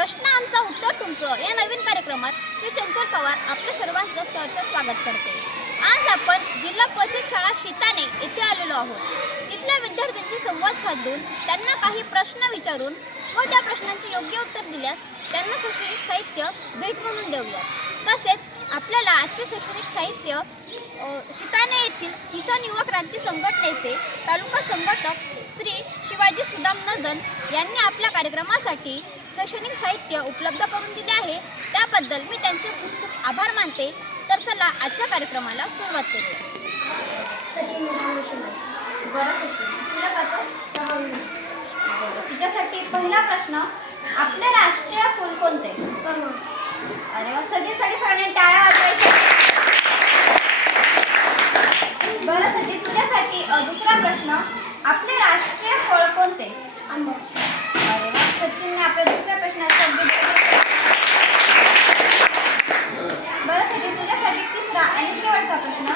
प्रश्न आमचा उत्तर तुमचं. या नवीन कार्यक्रमात मी चंचल पवार आपल्या सर्वांचं सहर्ष स्वागत करते. आज आपण जिल्हा परिषद शाळा शिताने येथे आलेलो आहोत. तिथल्या विद्यार्थ्यांशी संवाद साधून त्यांना काही प्रश्न विचारून व त्या प्रश्नांची योग्य उत्तर दिल्यास त्यांना शैक्षणिक साहित्य भेट म्हणून देऊया तसेच आपल्याला आजचे शैक्षणिक साहित्य शिताने येथील किसान युवा क्रांती संघटनेचे तालुका संघटक श्री शिवाजी सुदाम नजन यांनी आपल्या कार्यक्रमासाठी शैक्षणिक साहित्य उपलब्ध करून दिले आहे. त्याबद्दल मी त्यांचे खूप खूप आभार मानते. तर चला आजच्या कार्यक्रमाला सुरुवात करूया. सचिन तुझ्यासाठी पहिला प्रश्न आपले राष्ट्रीय फूल कोणते? अरे सगळी सगळी सगळ्यांनी टाळ्या वाजवायचे बरं सचिन तुझ्यासाठी दुसरा प्रश्न आपले राष्ट्रीय फळ कोणते? अरे सचिनने आपल्या दुसऱ्या प्रश्नाचा अगदी बरं सचिन तुझ्यासाठी तिसरा आणि शेवटचा प्रश्न.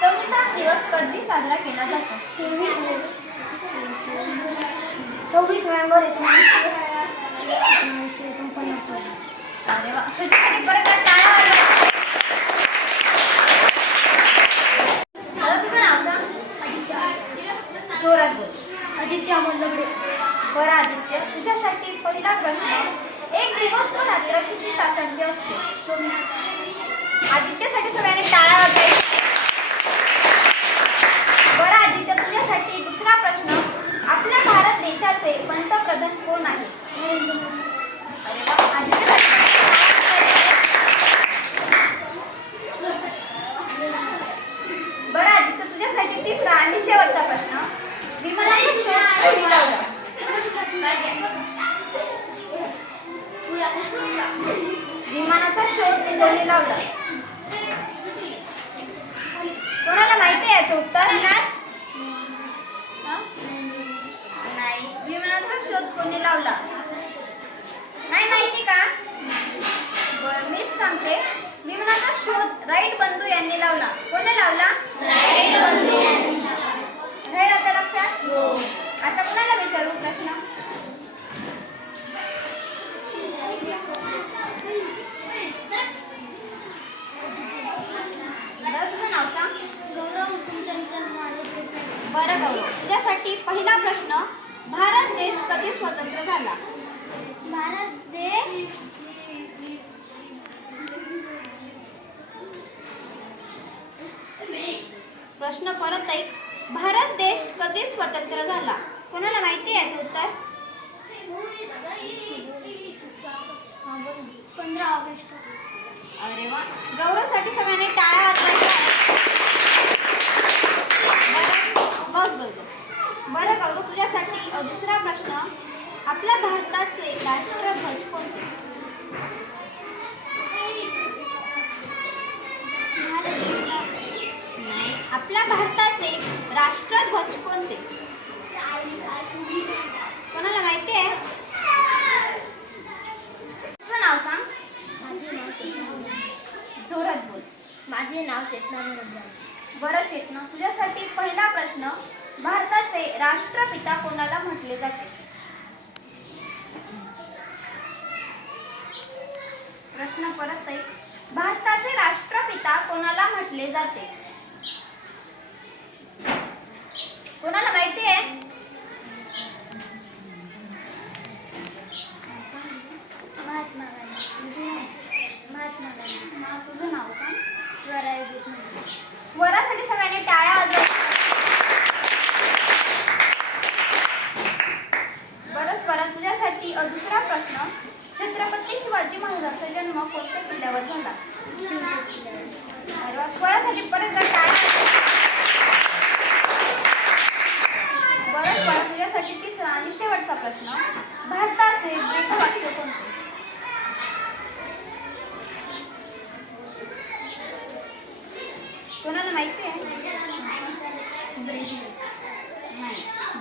संविधान दिवस कधी साजरा केला जातो? तेवीस सव्वीस नोव्हेंबर एकोणीसशे एकोणीसशे एकोणपन्नास अरे वा सचिनसाठी तुझं नाव सांग. जोरात बोल. आदित्य अमोल दगडे. बरं प्रश्न. एक दिवस व रात्र किती तासांची असते? आदित्यसाठी सगळ्यांनी टाळ्या नाही. विमानाचा शोध कोणी लावला? नाही माहिती का? बरं मीच सांगते. विमानाचा शोध राईट बंधू यांनी लावला. कोणी लावला? राईट आता लक्षात? आता कोणाला विचारू प्रश्न? बरं गौरव तुझ्यासाठी पहिला प्रश्न भारत देश कधी स्वतंत्र झाला? भारत देश? प्रश्न परत ऐक भारत देश कधी स्वतंत्र झाला? कोणाला माहिती आहे याचं उत्तर? पंधरा ऑगस्ट. अरे वा. गौरवसाठी सगळ्यांनी टाळ्या वाजवायच्या बरं, बस बस बस बरं गौरव तुझ्यासाठी दुसरा प्रश्न. आपल्या भारताचे राष्ट्रध्वज कोणते? आपल्या भारताचे राष्ट्रध्वज कोणते? कोणाला माहिती आहे? तुझं नाव सांग. माझे नाव जोरात बोल. माझे नाव चेतना बरं चेतना तुझ्यासाठी पहिला प्रश्न भारताचे राष्ट्रपिता कोणाला म्हटले जाते? प्रश्न परत आहे. भारताचे राष्ट्रपिता कोणाला म्हटले जाते? कोणाला माहिती आहे महात्मा गांधी महात्मा गांधी नाव तुझं नाव सांग स्वराज देशमुख स्वरासाठी सगळ्यांनी टाळ्या वाजवा बरं स्वरा तुझ्यासाठी अ, दुसरा प्रश्न छत्रपती शिवाजी महाराजांचा जन्म कोणत्या किल्ल्यावर झाला? शिवनेरी अरे वा, स्वरासाठी परत एकदा बरं स्वरा तुझ्यासाठी तिसरा आणि शेवटचा प्रश्न. भारताचे ब्रेकवाक्य कोणते? कोणाला माहिती आहे?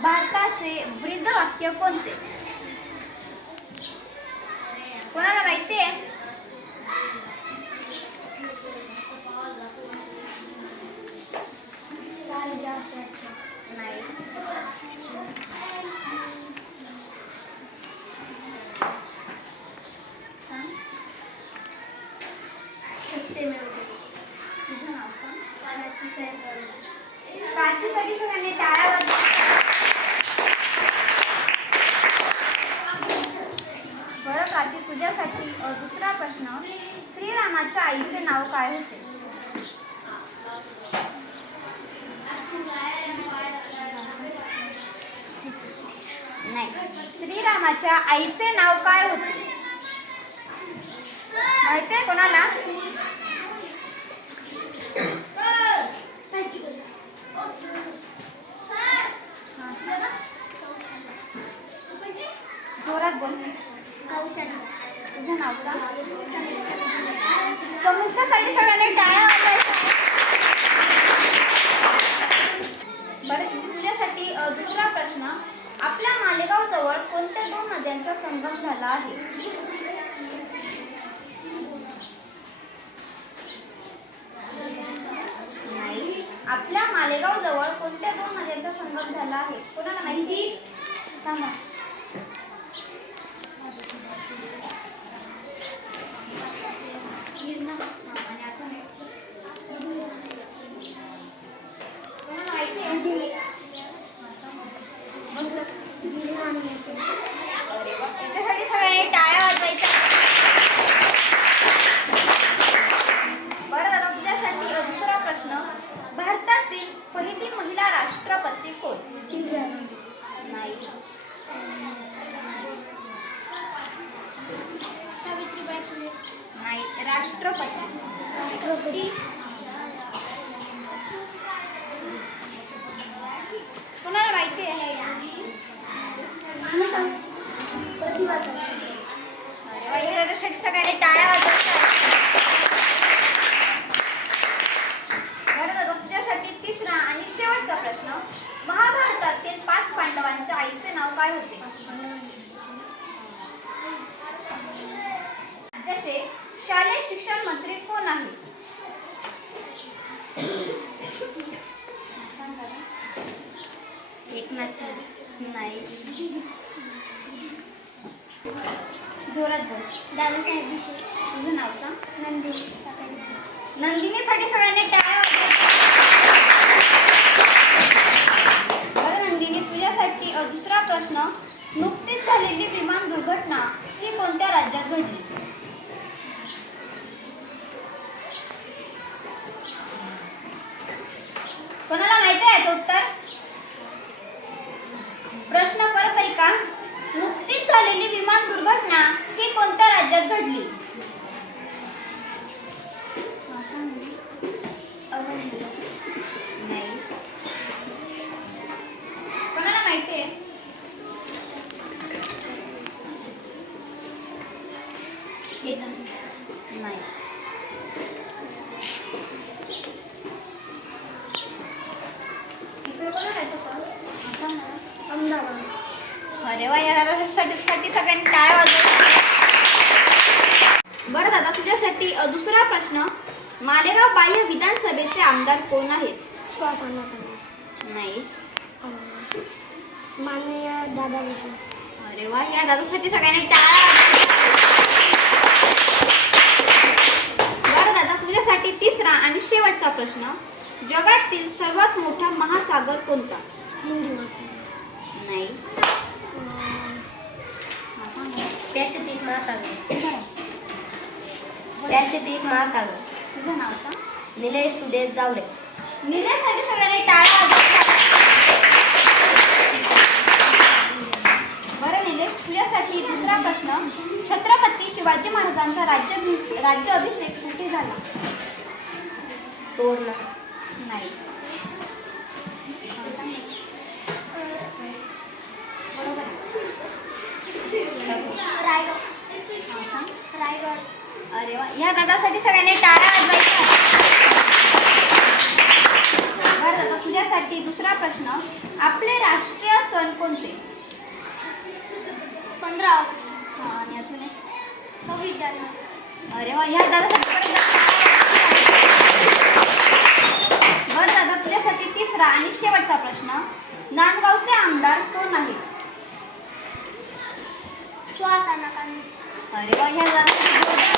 भारताचे वृद्ध वाक्य कोणते? कोणाला माहिती आहे सारे जास्त अच्छा नाही प्रेमवंजली तुझं नाव सांग प्राची साहेब प्रार्थीसाठी सगळ्यांनी टाळ्या वाजवा बरं प्राची तुझ्यासाठी अ, दुसरा प्रश्न श्रीरामाच्या आईचे नाव काय होते नाही श्रीरामाच्या आईचे नाव काय होते? माहिती आहे कोणाला? जोरात बोल. तुझं नाव सांग. समोरच्यासाठी सगळ्यांनी टाळ्या वाजवायच्या बरं तुझ्यासाठी अ, दुसरा प्रश्न आपल्या मालेगाव जवळ कोणत्या दोन नद्यांचा संगम झाला आहे. आपल्या मालेगाव जवळ कोणत्या दोन नद्यांचा संगम झाला आहे? कोणाला माहिती? थांबा. गिरणा आणि कोणाला माहिती आहे गिरणा आणि मेसन याच्यासाठी सगळ्यांनी टाळ्या वाजवायच्या बरं दादा तुझ्यासाठी अ, दुसरा प्रश्न भारतातील पहिली महिला राष्ट्रपती कोण इंदिरा गांधी नाही सावित्रीबाई फुले नाही राष्ट्रपती राष्ट्रपती कोणाला माहिती आहे प्रतिवाद सांग प्रतिभा पाटील. अरे वा, या दादासाठी सगळ्यांनी टाळ्या वाजवायच्या बरं दादा तुझ्यासाठी तिसरा आणि शेवटचा प्रश्न महाभारतातील पाच पांडवांच्या आईचे नाव काय होते राज्याचे शालेय शिक्षण मंत्री कोण आहे एकनाथ शिंदे नाही जोरात बोल. दादासाहेब विषय तुझं नाव सांग. नंदिनी. नंदिनीसाठी सगळ्यांनी टाळ्या बरं नंदिनी तुझ्यासाठी दुसरा प्रश्न. नुकतीच झालेली विमान दुर्घटना ही कोणत्या राज्यात घडली कोणाला माहिती आहे याचं उत्तर प्रश्न परत ऐका नुकतीच झालेली विमान दुर्घटना ही कोणत्या राज्यात घडली? हा, दुसरा प्रश्न. मालेगाव बाह्य विधानसभेचे आमदार कोण आहेत? नाही. माननीय दादा विषय अरे वा या दादासाठी सगळ्यांनी वाजवायच्या. बरं दादा तुझ्यासाठी तिसरा आणि शेवटचा प्रश्न. जगातील सर्वात मोठा महासागर कोणता? हिंदी भाषा नाही. पॅसिफिक महासागर. पॅसिफिक महासागर तुझं नाव सांग. निलेश सुदेश जावरे निलेसाठी सगळ्यांनी टाळ्या. बरं निलेश तुझ्यासाठी दुसरा प्रश्न. छत्रपती शिवाजी महाराजांचा राज्य राज्याभिषेक कुठे झाला? तोरणा. नाही. बरोबर. रायगड. रायगड. अरे वा. या दादासाठी सगळ्यांनी टाळ्या वाजवायच्या. बरं दादा तुझ्यासाठी दुसरा प्रश्न. आपले राष्ट्रीय सण कोणते? पंधरा हा, आणि अजून सव्वीस जानेवारी अरे वा या दादासाठी बरं दादा तुझ्यासाठी तिसरा आणि शेवटचा प्रश्न. नांदगावचे आमदार कोण आहेत? अण्णा कांदे अरे वा ह्या दादासाठी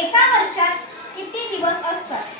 एका वर्षात किती दिवस असतात?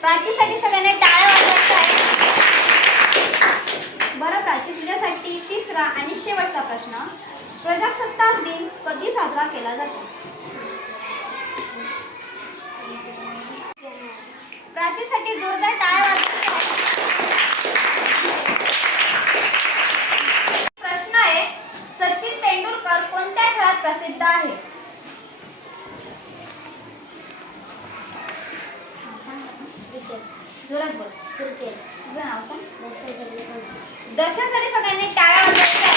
प्राचीसाठी सगळ्यांना टाळ्या वाजवायचं आहे बरं प्राची तुझ्यासाठी तिसरा आणि शेवटचा प्रश्न. प्रजासत्ताक दिन कधी साजरा केला जातो? प्राचीसाठी जोरदार टाळ्या वाजवायचं प्रश्न आहे सचिन तेंडुलकर कोणत्या खेळात प्रसिद्ध आहे? जोरात बोल. क्रिकेट तुझं नाव सांग. दर्शनासाठी सगळ्यांनी टाळ्या वाजवायच्या.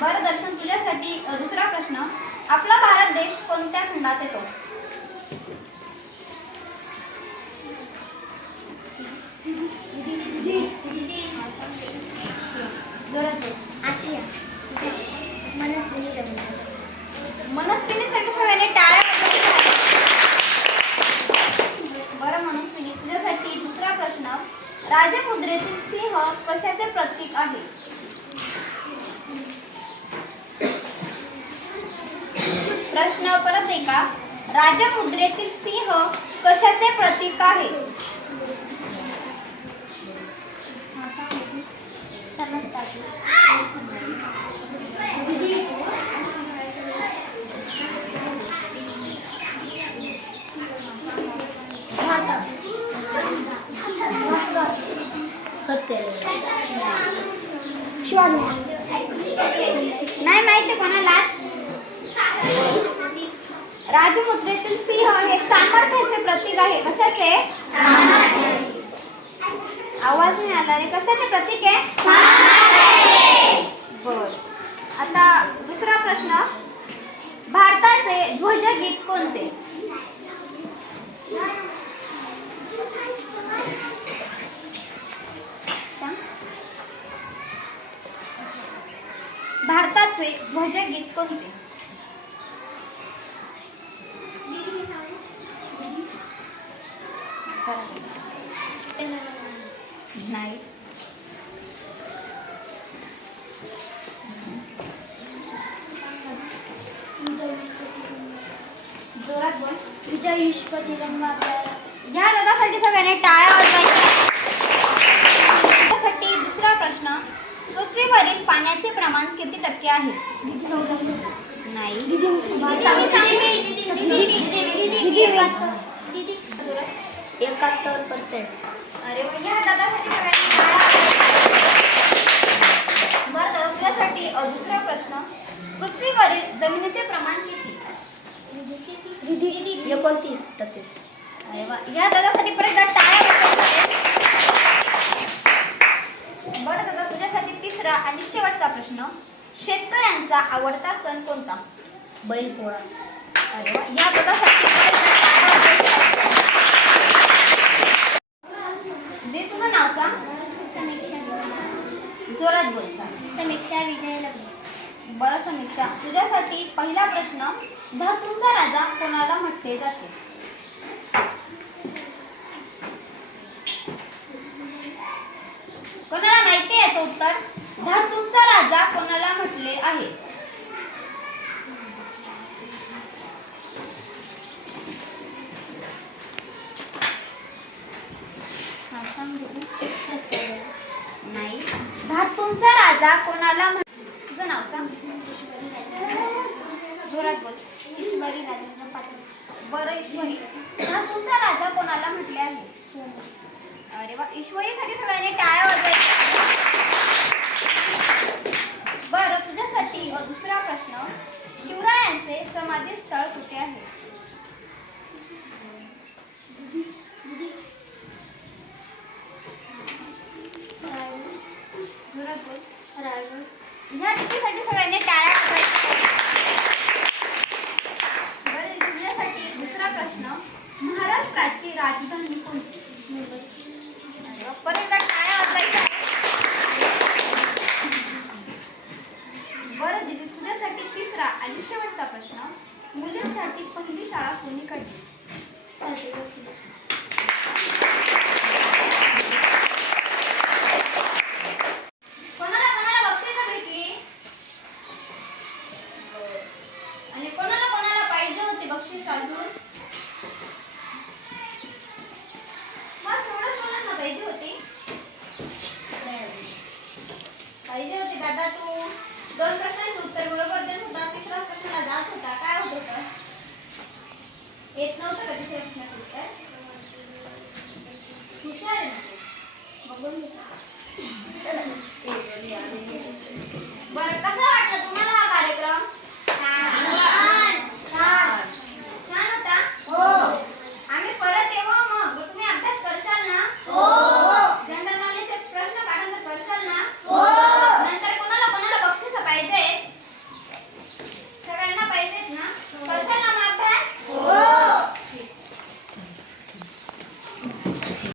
बरं दर्शन तुझ्यासाठी दुसरा प्रश्न. आपला भारत देश कोणत्या खंडात येतो दीदी दीदी दीदी जोरात बोल आशिया मनस्विनी जमणार मनस्विनीसाठी सगळ्यांनी टाळ्या वाजवायच्या बरं मनस्विनी तुझ्यासाठी दुसरा प्रश्न राजमुद्रेतील सिंह कशाचे प्रतीक आहे? प्रश्न परत एका. राजमुद्रेतील सिंह कशाचे प्रतीक आहे समजतात दीदी सत्य शिवाजी नाही माहिती कोणाला. राजमुद्रेतील सिंह हे सामर्थ्याचे प्रतीक आहे. कशाचे? आवाज नाही आला रे. कशाचे प्रतीक आहे? बर. आता दुसरा प्रश्न. भारताचे ध्वजगीत कोणते सांग. भारताचे भजगीत कोणते नाही जोरात बोल विजय विश्वती रंग आपल्याला या दादासाठी सगळ्यांनी टाळ्या वाजवायच्या त्यासाठी दुसरा प्रश्न पृथ्वीवरील पाण्याचे प्रमाण टक्के आहे नाही एकाहत्तर पर्सेंट अरे. बरं तुझ्यासाठी दुसरा प्रश्न पृथ्वीवरील जमिनीचे प्रमाण किती एकोणतीस टक्के अरे वा या दादासाठी परत टाळ्या. बरं दादा तुझ्यासाठी तिसरा आणि शेवटचा प्रश्न शेतकऱ्यांचा आवडता सण कोणता? बैल पोळा. अरे या. दे तुझं नाव सांग. जोरात बोलता समीक्षा विजय लग्न बरं समीक्षा. तुझ्यासाठी पहिला प्रश्न धातूंचा राजा कोणाला म्हटले जाते? कोणाला माहिती आहे याचं उत्तर? धातूंचा राजा कोणाला म्हटले आहे. नाही. धातूंचा राजा कोणाला तुझं नाव सांग. जोरात बोल. ईश्वरी राजेंद्र पाटील बरं ईश्वरी. तुमचा राजा कोणाला म्हटले आहे? अरे वा ईश्वरीसाठी सगळ्यांनी टाळ्या वाजवायच्या बरं तुझ्यासाठी अ, दुसरा प्रश्न शिवरायांचे समाधी स्थळ कुठे आहे?